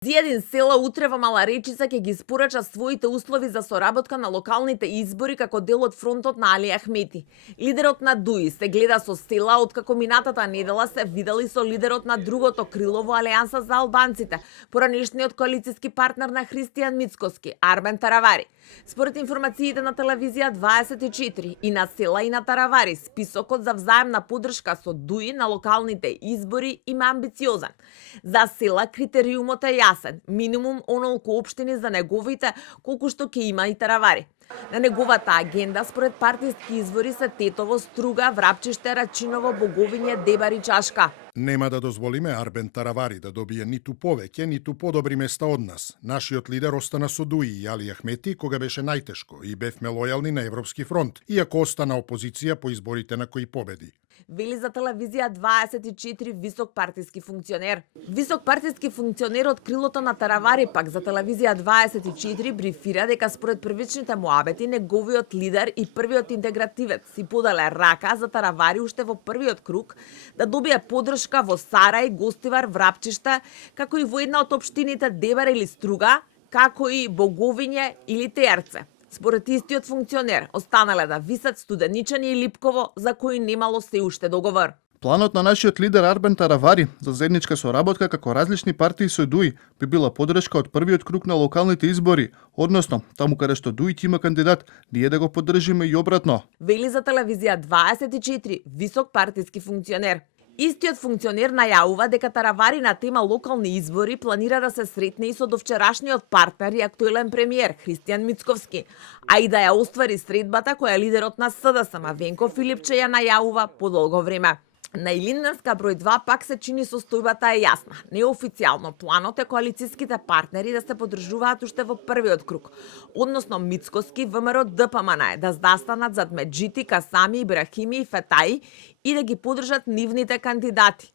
Зијадин села утре во Мала Речица ќе ги испорача своите услови за соработка на локалните избори како дел од фронтот на Али Ахмети. Лидерот на ДУИ се гледа со села откако минатата недела се видели со лидерот на другото крило во Алијанса за албанците, поранешниот коалициски партнер на Христијан Мицкоски, Арбен Таравари. Според информациите на телевизија 24 и на села и на Таравари, списокот за взаемна поддршка со ДУИ на локалните избори има амбициозен. За села критериумот е јасен, минимум онолку општини за неговите колку што ќе има и Таравари. На неговата агенда според партиски извори се Тетово, Струга, Врапчиште, Рачиново, Боговиње, Дебар и Чашка. Нема да дозволиме Арбен Таравари да добие ниту повеќе, ниту подобри места од нас. Нашиот лидер остана со ДУИ и Али Ахмети кога беше најтешко и бевме лојални на Европски фронт, иако остана опозиција по изборите на кои победи. Вели за телевизија 24 висок партиски функционер. Висок партиски функционер од крилото на Таравари пак за телевизија 24 брифира дека според првичните муабети неговиот лидер и првиот интегративец си поделе рака за Таравари уште во првиот круг да добие поддршка во Сарај, Гостивар, Врапчиште, како и во една од општините Дебар или Струга, како и Боговиње или Теерце. Според истиот функционер, останале да висат Студеничани и Липково, за кои немало се уште договор. Планот на нашиот лидер Арбен Таравари за заедничка соработка како различни партии со ДУИ би била поддршка од првиот круг на локалните избори, односно таму каде што ДУИ има кандидат, ние да го поддржиме и обратно. Вели за телевизија 24 висок партиски функционер. Истиот функционер најавува дека Таравари на тема локални избори планира да се сретне и со довчерашниот партнер и актуелен премиер Христијан Мицковски, а и да ја оствари средбата која лидерот на СДСМ Венко Филипче ја најавува подолго време. На Илинденска број 2 пак се чини состојбата е јасна. Неофицијално планот е коалициските партнери да се поддржуваат уште во првиот круг, односно Мицкоски, ВМРО, ДПМН да застанат зад Меджити, Касами, Ибрахими и Фетаи и да ги поддржат нивните кандидати.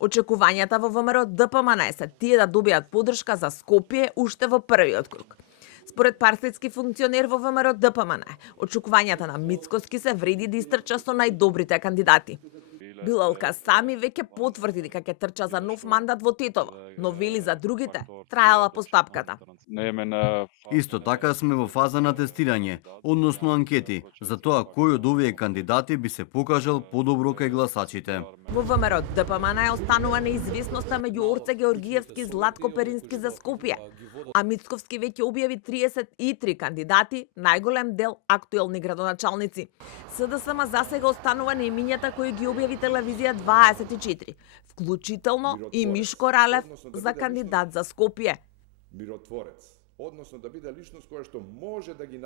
Очекувањата во ВМРО ДПМН се тие да добијат поддршка за Скопје уште во првиот круг. Според партиски функционер во ВМРО ДПМН, очекувањата на Мицкоски се вреди да истрча со најдобрите кандидати. Билал Касами веќе потврди дека ќе трча за нов мандат во Тетово, но вели за другите траела постапката. Исто така сме во фаза на тестирање, односно анкети, за тоа кој од овие кандидати би се покажал подобро кај гласачите. Во ВМРО ДПМН останува неизвестноста меѓу Орце Георгиевски и Златко Перински за Скопје, а Мицковски веќе објави 33 кандидати, најголем дел актуелни градоначалници. СДСМ засега останува неимињата кои ги објави телевизија 24, вклучително и Мишко Ралев за кандидат за Скопје. Миротворец, односно да биде личност која што може да ги